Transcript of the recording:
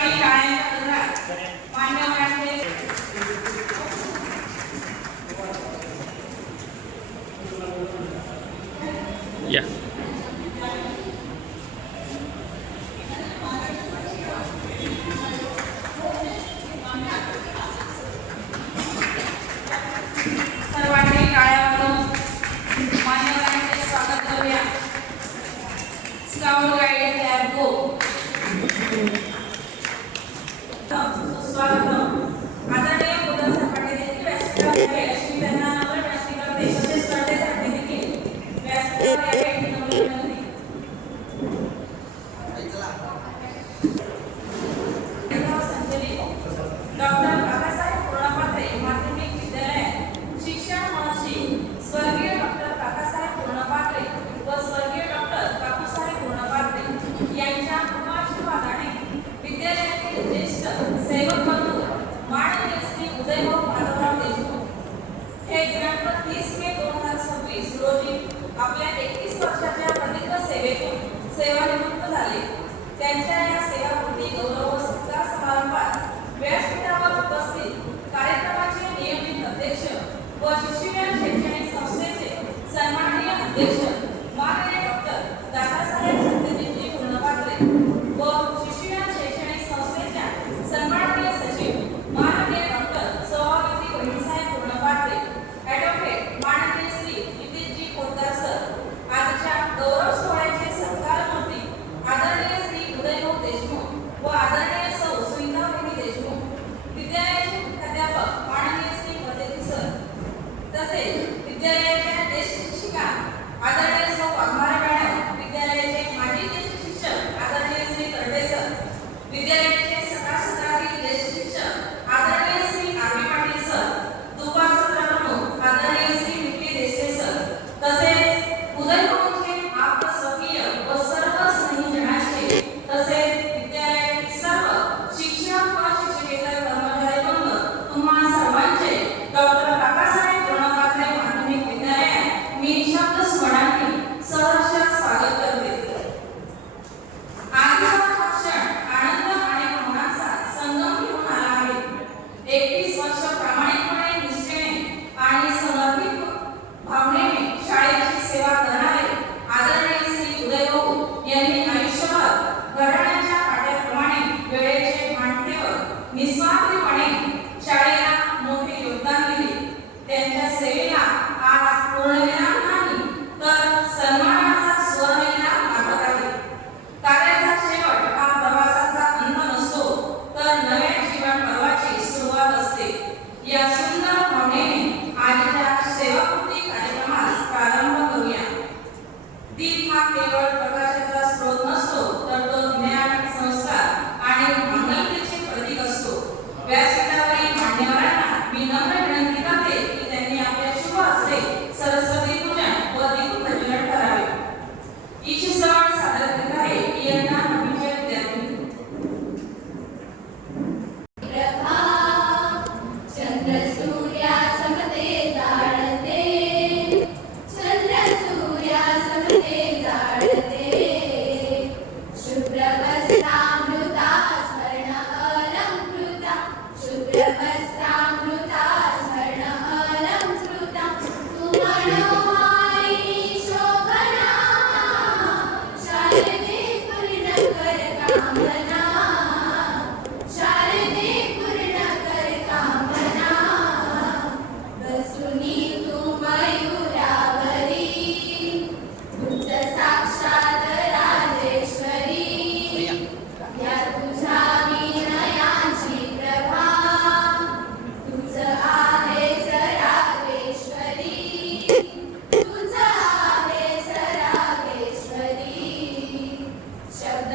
सर्वांनी टाळ्यांच्या गजरात मान्यवरांचे या सर्वांनी टाळ्या वाजवून मान्यवरांचे स्वागत करूया. स्काउट गाईड लॅब गो स्वागतम. आदरणीय उद्धव सपाटे देखील व्यासपीठावर आहे अशी त्यांना नम्र विनंती करते. तसेच स्पर्धेसाठी देखील व्यासपीठावर यावे अशी नम्र विनंती. संचलित डॉक्टर काकासाहेब पूर्णपात्रे माध्यमिक विद्यालयात शिक्षण महर्षी स्वर्गीय डॉक्टर काकासाहेब पूर्णपात्रे व स्वर्गीय डॉक्टर काकूसाहेब पूर्णपात्रे यांच्या कृपाशीर्वादाने विद्यालयातील ज्येष्ठ सेवक बंधू माननीय श्री उदयभाऊ माधवराव देशमुख हे दिनांक 30 मे 2026 रोजी आपल्या 31 वर्षाच्या प्रदीर्घ सेवेतून सेवानिवृत्त झाले. त्यांच्या या सेवापूर्ती गौरव सत्कार समारंभात व्यासपीठावर उपस्थित कार्यक्रमाचे नियमित अध्यक्ष व शिक्षण शैक्षणिक संस्थेचे सन्माननीय अध्यक्ष माननीय डॉक्टर दादासाहेब सत्यजितजी पूर्णपात्रे व शिक्षण शैक्षणिक संस्थेच्या सन्माननीय सचिव माननीय डॉक्टर सौभाग्यवती बहिणीसाहेब पूर्णपात्रे, ॲडव्होकेट माननीय श्री नितीशजी पोतदार सर, आजच्या गौरव सोहळ्याचे सत्कारमूर्ती आदरणीय श्री उदयभाऊ देशमुख व आदरणीय सौ सुनीताबेनी देशमुख, विद्यालयाचे मुख्याध्यापक माननीय श्री पतेती सर, तसेच विद्यालयाच्या ज्येष्ठ शिक्षिका आदरणीय सौ वाघमारे मॅडम, विद्यालयाचे माजी ज्येष्ठ शिक्षक आदरणीय श्री तरडे सर, विद्यालयाचे सकाळ सत्रातील ज्येष्ठ शिक्षक आदरणीय श्री आर.बी. पाटील सर, दुपार सत्र प्रमुख आदरणीय श्री विपी देशे सर, तसेच उदयभाऊंचे आप्तस्वकीय व सर्व स्नेहीजनांचे, तसेच विद्यालयातील सर्व शिक्षक व शिक्षकेतर कर्मचारी बंधू तुम्हा सर्वांचे डॉक्टर काकासाहेब पूर्णपात्रे माध्यमिक विद्यालयात मी शब्द स्मरणाने सहर्ष स्वागत करते. आजचा हा क्षण आनंद आणि भावनांचा संगम घेऊन आला आहे. 31 वर्ष प्रामाणिकपणे, निष्ठेने आणि समर्पित भावनेने शाळेची सेवा करणारे आदरणीय श्री उदयभाऊ यांनी आयुष्यभर घड्याळाच्या काट्याप्रमाणे वेळेचे भान ठेवत निस्वार्थीपणे शाळेला मोठे योगदान दिले. त्यांच्या सेवेला आज पूर्णविराम नाही तर सन्मानाचा स्वर्णविराम लागत आहे. कार्याचा शेवट हा प्रवासाचा अंत नसतो तर नव्या जीवन पर्वाची सुरुवात असते. या सुंदर भावनेने आजच्या सेवापूर्ती कार्यक्रमास प्रारंभ करूया. दीप हा केवळ प्रकाशाचा स्रोत नसतो तर तो ज्ञान, संस्कार आणि मानवतेचे प्रतीक असतो. व्यासपीठावरील मान्यवरांना मी नम्र विनंती करते की त्यांनी आपल्या शुभ हस्ते सरस्वती पूजन व दीपप्रज्वलन करावे. ईशश्रवण सादर करीत आहे इयत्ता 9वीचे विद्यार्थी. शब्द